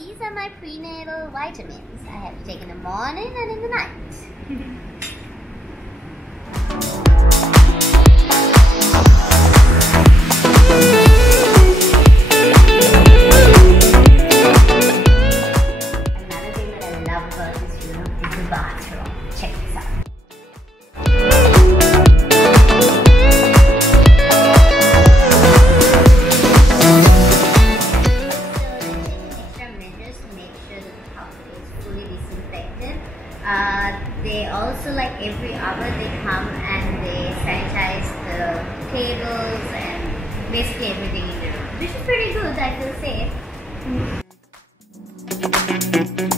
these are my prenatal vitamins. I have to take in the morning and in the night. Another thing that I love about this room is the bathroom. Check this out. They also, like every hour, they come and they sanitize the tables and basically everything in the room, which is pretty good, I feel safe.